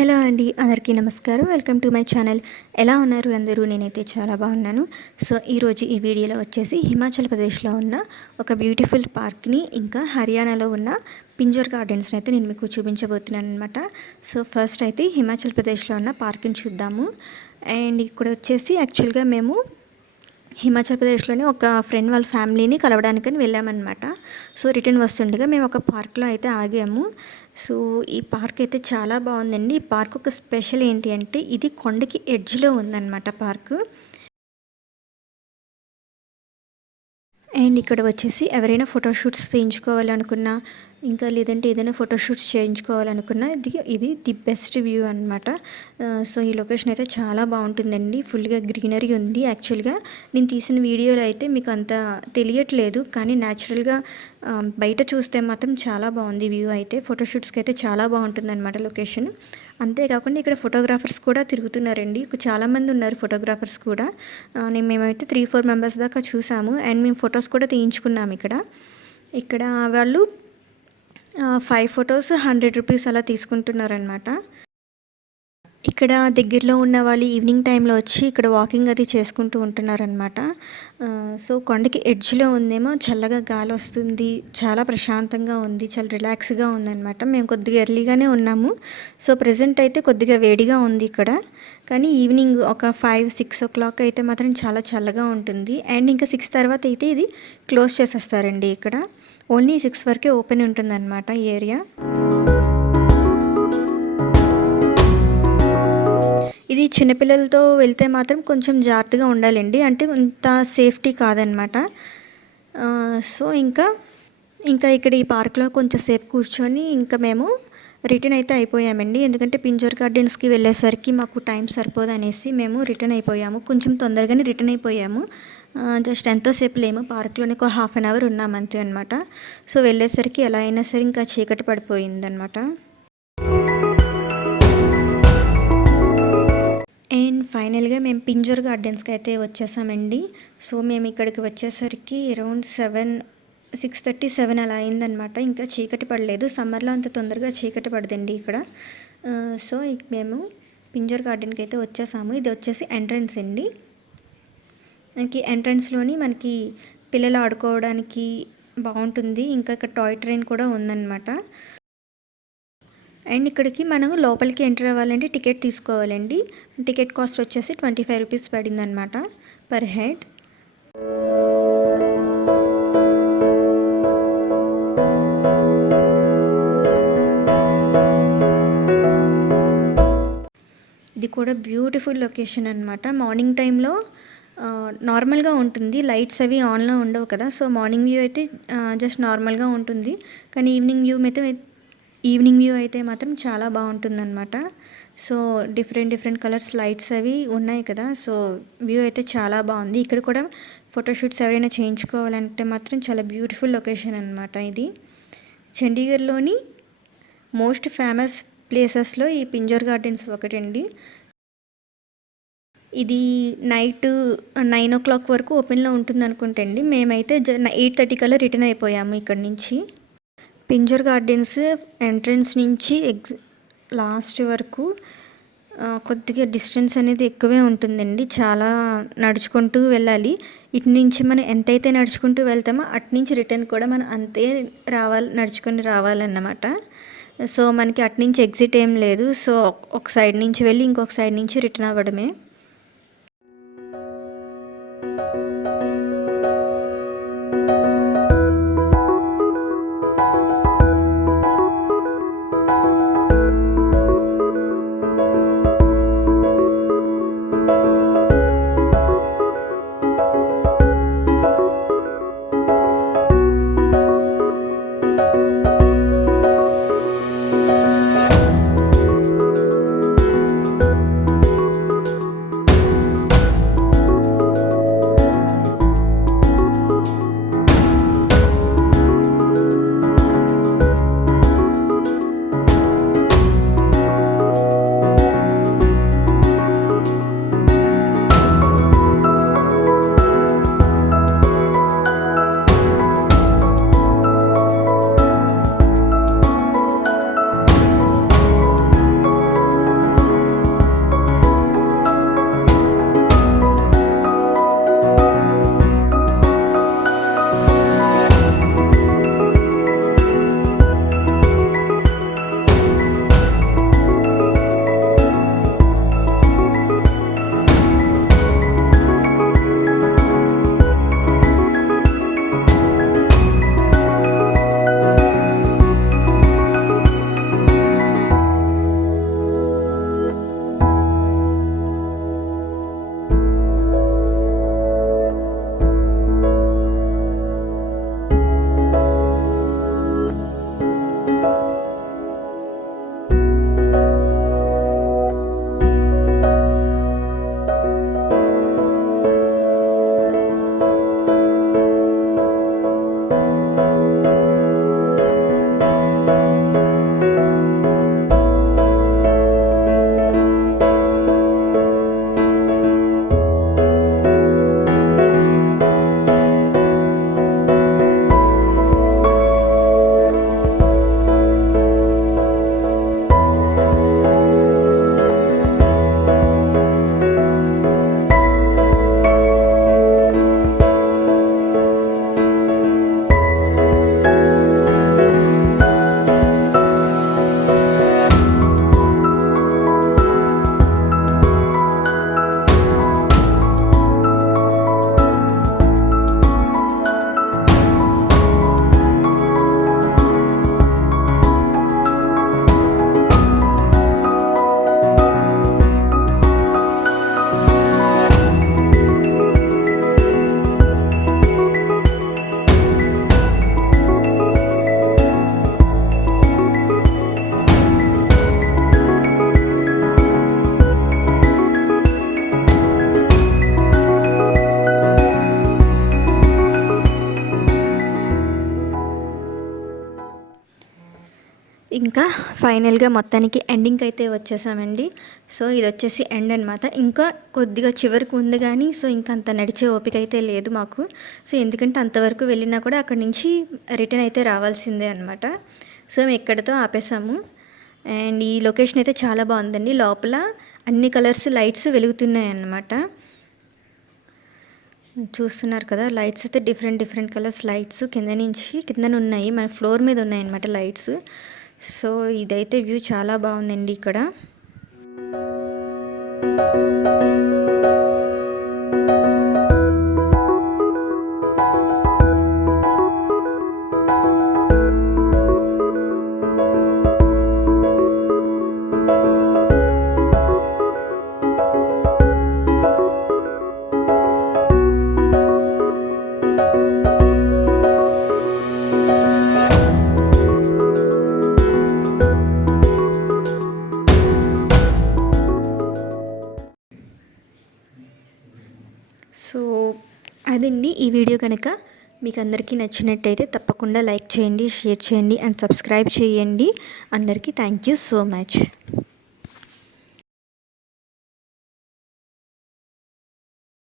Hello అండి, అందరికీ నమస్కారం. Welcome to my channel. ఎలా ఉన్నారు అందరూ? నేనైతే చాలా బాగున్నాను. సో ఈరోజు ఈ వీడియోలో వచ్చేసి హిమాచల్ ప్రదేశ్లో ఉన్న ఒక బ్యూటిఫుల్ పార్క్ని, ఇంకా హర్యానాలో ఉన్న పింజర్ గార్డెన్స్ని అయితే నేను మీకు చూపించబోతున్నాను అనమాట. సో ఫస్ట్ అయితే హిమాచల్ ప్రదేశ్లో ఉన్న పార్క్ని చూద్దాము. అండ్ ఇక్కడ వచ్చేసి యాక్చువల్గా మేము హిమాచల్ ప్రదేశ్లోనే ఒక ఫ్రెండ్ వాళ్ళ ఫ్యామిలీని కలవడానికని వెళ్ళామన్నమాట. సో రిటర్న్ వస్తుండగా మేము ఒక పార్క్లో అయితే ఆగాము. సో ఈ పార్క్ అయితే చాలా బాగుందండి. ఈ పార్క్ ఒక స్పెషల్ ఏంటి అంటే, ఇది కొండకి ఎడ్జ్లో ఉందన్నమాట పార్కు. అండ్ ఇక్కడ వచ్చేసి ఎవరైనా ఫోటోషూట్స్ తీయించుకోవాలనుకున్నా, ఇంకా లేదంటే ఏదైనా ఫోటోషూట్స్ చేయించుకోవాలనుకున్నా ఇది ది బెస్ట్ వ్యూ అనమాట. సో ఈ లొకేషన్ అయితే చాలా బాగుంటుందండి. ఫుల్గా గ్రీనరీ ఉంది. యాక్చువల్గా నేను తీసిన వీడియోలో అయితే మీకు అంత తెలియట్లేదు, కానీ న్యాచురల్గా బయట చూస్తే మాత్రం చాలా బాగుంది వ్యూ అయితే. ఫోటోషూట్స్కి అయితే చాలా బాగుంటుంది అనమాట లొకేషన్. అంతేకాకుండా ఇక్కడ ఫోటోగ్రాఫర్స్ కూడా తిరుగుతున్నారండి. చాలామంది ఉన్నారు ఫోటోగ్రాఫర్స్ కూడా. మేమైతే 3-4 మెంబర్స్ దాకా చూసాము. అండ్ మేము ఫొటోస్ కూడా తీయించుకున్నాము. ఇక్కడ వాళ్ళు 5 ఫొటోస్ 100 రూపీస్ అలా తీసుకుంటున్నారనమాట. ఇక్కడ దగ్గరలో ఉన్న వాళ్ళు ఈవినింగ్ టైంలో వచ్చి ఇక్కడ వాకింగ్ అది చేసుకుంటూ ఉంటున్నారనమాట. సో కొండకి ఎడ్జ్లో ఉందేమో, చల్లగా గాలి వస్తుంది, చాలా ప్రశాంతంగా ఉంది, చాలా రిలాక్స్గా ఉందన్నమాట. మేము కొద్దిగా ఎర్లీగానే ఉన్నాము. సో ప్రజెంట్ అయితే కొద్దిగా వేడిగా ఉంది ఇక్కడ, కానీ ఈవినింగ్ ఒక 5-6 ఓ క్లాక్ అయితే మాత్రం చాలా చల్లగా ఉంటుంది. అండ్ ఇంకా 6 తర్వాత అయితే ఇది క్లోజ్ చేసేస్తారండి. ఇక్కడ ఓన్లీ 6 వరకే ఓపెన్ ఉంటుందన్నమాట ఈ ఏరియా. ఇది చిన్నపిల్లలతో వెళ్తే మాత్రం కొంచెం జాగ్రత్తగా ఉండాలండి, అంటే ఇంత సేఫ్టీ కాదనమాట. సో ఇంకా ఇక్కడ ఈ పార్క్లో కొంచెం సేపు కూర్చొని ఇంకా మేము రిటర్న్ అయితే అయిపోయామండి. ఎందుకంటే పింజర్ గార్డెన్స్కి వెళ్ళేసరికి మాకు టైం సరిపోదు అనేసి మేము రిటర్న్ అయిపోయాము. కొంచెం తొందరగానే రిటర్న్ అయిపోయాము. జస్ట్ ఎంతోసేపు లేము, పార్క్లోనే ఒక హాఫ్ అన్ అవర్ ఉన్నాం అంతే అనమాట. సో వెళ్ళేసరికి ఎలా అయినా సరే ఇంకా చీకటి పడిపోయిందనమాట. అండ్ ఫైనల్గా మేము పింజర్ గార్డెన్స్కి అయితే వచ్చేసామండి. సో మేము ఇక్కడికి వచ్చేసరికి అరౌండ్ 6:30-7 అలా అయిందనమాట. ఇంకా చీకటి పడలేదు. సమ్మర్లో అంత తొందరగా చీకటి పడదండి ఇక్కడ. సో మేము పింజర్ గార్డెన్కి అయితే వచ్చేసాము. ఇది వచ్చేసి ఎంట్రన్స్ అండి. మనకి ఎంట్రన్స్లోని మనకి పిల్లలు ఆడుకోవడానికి బాగుంటుంది. ఇంకా ఇక్కడ టాయ్ ట్రైన్ కూడా ఉందన్నమాట. అండ్ ఇక్కడికి మనం లోపలికి ఎంటర్ అవ్వాలంటే టికెట్ తీసుకోవాలండి. టికెట్ కాస్ట్ వచ్చేసి 25 రూపీస్ పడిందనమాట పర్ హెడ్. ఇది కూడా బ్యూటిఫుల్ లొకేషన్ అనమాట. మార్నింగ్ టైంలో నార్మల్గా ఉంటుంది, లైట్స్ అవి ఆన్లో ఉండవు కదా. సో మార్నింగ్ వ్యూ అయితే జస్ట్ నార్మల్గా ఉంటుంది, కానీ ఈవినింగ్ వ్యూ అయితే మాత్రం చాలా బాగుంటుందన్నమాట. సో డిఫరెంట్ కలర్స్ లైట్స్ అవి ఉన్నాయి కదా. సో వ్యూ అయితే చాలా బాగుంది. ఇక్కడ కూడా ఫోటోషూట్స్ ఎవరైనా చేయించుకోవాలంటే మాత్రం చాలా బ్యూటిఫుల్ లొకేషన్ అనమాట. ఇది చండీగఢ్లోని మోస్ట్ ఫేమస్ ప్లేసెస్లో ఈ పింజర్ గార్డెన్స్ ఒకటండి. ఇది నైట్ 9 ఓ క్లాక్ వరకు ఓపెన్లో ఉంటుంది అనుకుంటండి. మేమైతే 8:30 కల్లా రిటర్న్ అయిపోయాము ఇక్కడ నుంచి. పింజర్ గార్డెన్స్ ఎంట్రన్స్ నుంచి లాస్ట్ వరకు కొద్దిగా డిస్టెన్స్ అనేది ఎక్కువే ఉంటుందండి. చాలా నడుచుకుంటూ వెళ్ళాలి. ఇటు నుంచి మనం ఎంతైతే నడుచుకుంటూ వెళ్తామో అటు నుంచి రిటర్న్ కూడా మనం అంతే నడుచుకొని రావాలన్నమాట. సో మనకి అటు నుంచి ఎగ్జిట్ ఏం లేదు. సో ఒక సైడ్ నుంచి వెళ్ళి ఇంకొక సైడ్ నుంచి రిటర్న్ అవ్వడమే. ఫైనల్గా మొత్తానికి ఎండింగ్కి అయితే వచ్చేసామండి. సో ఇది వచ్చేసి ఎండ్ అనమాట. ఇంకా కొద్దిగా చివరికి ఉంది కానీ సో ఇంకా అంత నడిచే ఓపిక అయితే లేదు మాకు. సో ఎందుకంటే అంతవరకు వెళ్ళినా కూడా అక్కడి నుంచి రిటర్న్ అయితే రావాల్సిందే అనమాట. సో మేము ఎక్కడితో ఆపేసాము. అండ్ ఈ లొకేషన్ అయితే చాలా బాగుందండి. లోపల అన్ని కలర్స్ లైట్స్ వెలుగుతున్నాయి అన్నమాట. చూస్తున్నారు కదా, లైట్స్ అయితే డిఫరెంట్ కలర్స్ లైట్స్ కిందన ఉన్నాయి, మన ఫ్లోర్ మీద ఉన్నాయి అన్నమాట లైట్స్. సో ఇదైతే వ్యూ చాలా బాగుందండి ఇక్కడ. సో అదండి ఈ వీడియో. కనుక మీకు అందరికీ నచ్చినట్టయితే తప్పకుండా లైక్ చేయండి, షేర్ చేయండి అండ్ సబ్స్క్రైబ్ చేయండి. అందరికీ థ్యాంక్ యూ సో మచ్.